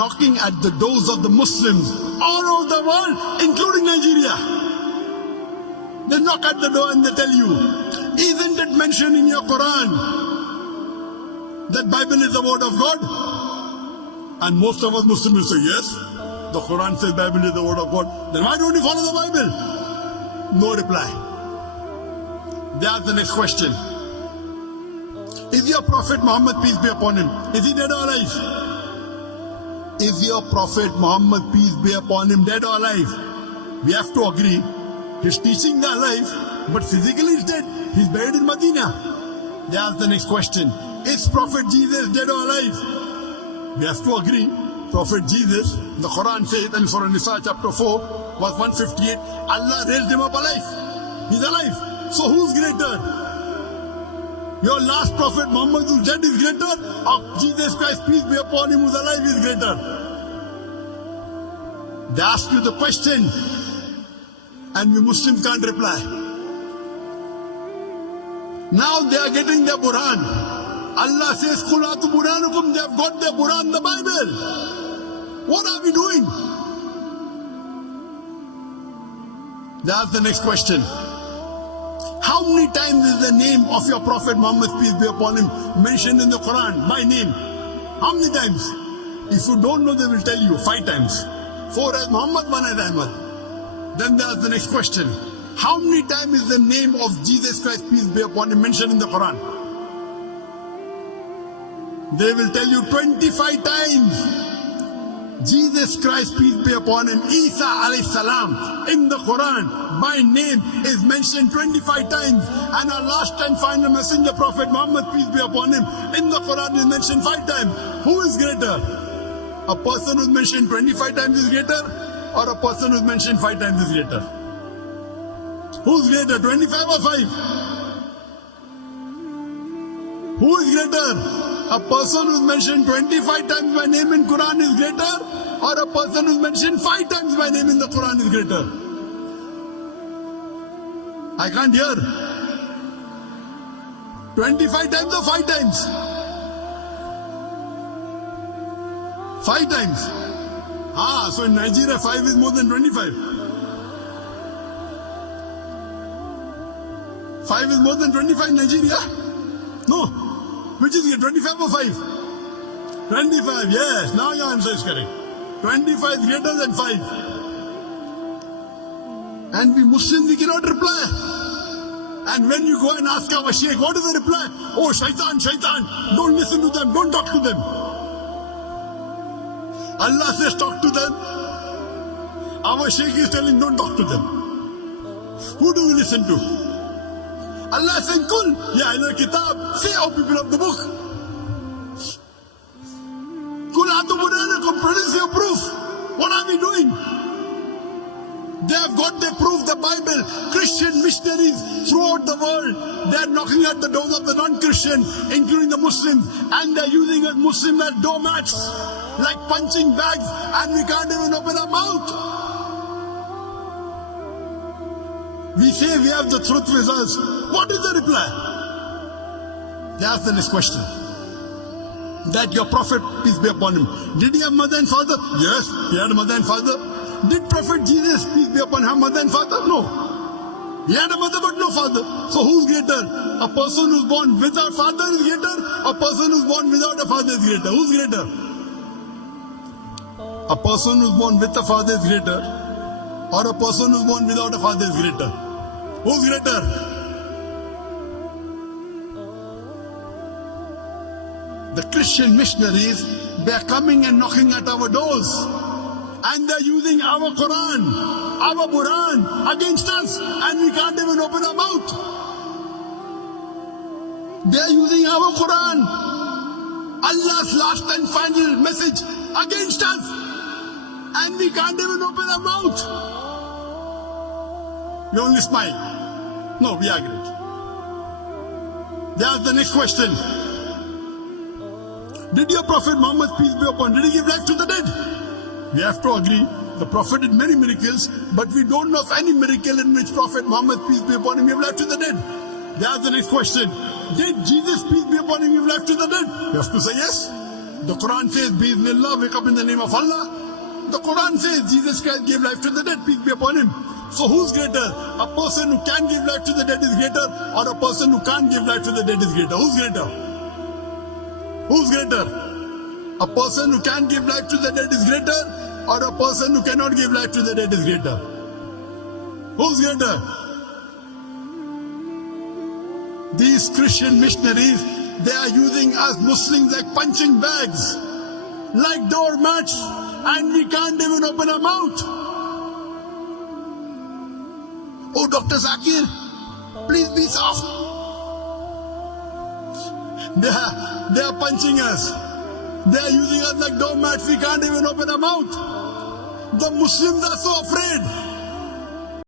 knocking at the doors of the Muslims all over the world, including Nigeria. They knock at the door and they tell you, isn't it mentioned in your Quran that Bible is the word of God? And most of us Muslims will say, yes, the Quran says Bible is the word of God. Then why don't you follow the Bible? No reply. They ask the next question. Is your Prophet Muhammad, peace be upon him, is he dead or alive? Is your Prophet Muhammad, peace be upon him, dead or alive? We have to agree. His teachings are alive, but physically he's dead. He's buried in Medina. They ask the next question. Is Prophet Jesus dead or alive? We have to agree. Prophet Jesus, the Quran says in Surah Nisa chapter 4, verse 158, Allah raised him up alive. He's alive. So who's greater? Your last Prophet Muhammad who's dead is greater, or Jesus Christ, peace be upon him, who's alive is greater? They ask you the question, and we Muslims can't reply. Now they are getting their Quran. Allah says, Qulatu Buranukum, they have got their Quran, the Bible. What are we doing? They ask the next question. How many times is the name of your Prophet Muhammad, peace be upon him, mentioned in the Quran by name? How many times? If you don't know, they will tell you 5 times. 4 as Muhammad, 1 as Ahmad. Then there's the next question. How many times is the name of Jesus Christ, peace be upon him, mentioned in the Quran? They will tell you 25 times. Jesus Christ, peace be upon him, Isa alayhi salam, in the Quran, by name is mentioned 25 times. And our last and final messenger, Prophet Muhammad, peace be upon him, in the Quran is mentioned 5 times. Who is greater? A person who's mentioned 25 times is greater, or a person who's mentioned 5 times is greater? Who's greater, 25 or 5? Who is greater? A person who's mentioned 25 times by name in Quran is greater, or a person who's mentioned 5 times by name in the Quran is greater? I can't hear. 25 times or 5 times? 5 times. So in Nigeria 5 is more than 25. 5 is more than 25 in Nigeria? No. Which is it, 25 or 5? 25, yes. Now your answer is correct. 25 is greater than 5. And we Muslims, we cannot reply. And when you go and ask our Shaykh, what is the reply? Oh, shaitan, shaitan. Don't listen to them, don't talk to them. Allah says talk to them. Our Shaykh is telling don't talk to them. Who do we listen to? Allah says, Kul, ya ahlul kitab, say, O people of the book. Kul atu burhanakum, produce your proof. What are we doing? They have got their proof, the Bible. Christian missionaries throughout the world, they are knocking at the doors of the non-Christian, including the Muslims, and they are using us Muslims as doormats, like punching bags, and we can't even open our mouth. We say we have the truth with us. What is the reply? They ask the next question. That your Prophet, peace be upon him, did he have mother and father? Yes, he had a mother and father. Did Prophet Jesus, peace be upon him, have mother and father? No. He had a mother but no father. So who's greater? A person who's born without father is greater? A person who's born without a father is greater? Who's greater? A person who's born with a father is greater, or a person who's born without a father is greater? Who's greater? The Christian missionaries, they are coming and knocking at our doors, and they are using our Quran, our Quran against us, and we can't even open our mouth. They are using our Quran, Allah's last and final message, against us, and we can't even open our mouth. We only smile. No, we are great. They ask the next question. Did your Prophet Muhammad, peace be upon him, did he give life to the dead? We have to agree. The Prophet did many miracles, but we don't know of any miracle in which Prophet Muhammad, peace be upon him, gave life to the dead. They ask the next question. Did Jesus, peace be upon him, give life to the dead? We have to say yes. The Quran says, Bismillah, wake up in the name of Allah. The Quran says Jesus Christ gave life to the dead, peace be upon him. So who's greater? A person who can give life to the dead is greater, or a person who can't give life to the dead is greater? Who's greater? Who's greater? A person who can give life to the dead is greater, or a person who cannot give life to the dead is greater? Who's greater? These Christian missionaries, they are using us Muslims like punching bags, like doormats, and we can't even open our mouth. Oh, Dr. Zakir, please be soft. They are punching us. They are using us like doormats. We can't even open our mouth. The Muslims are so afraid.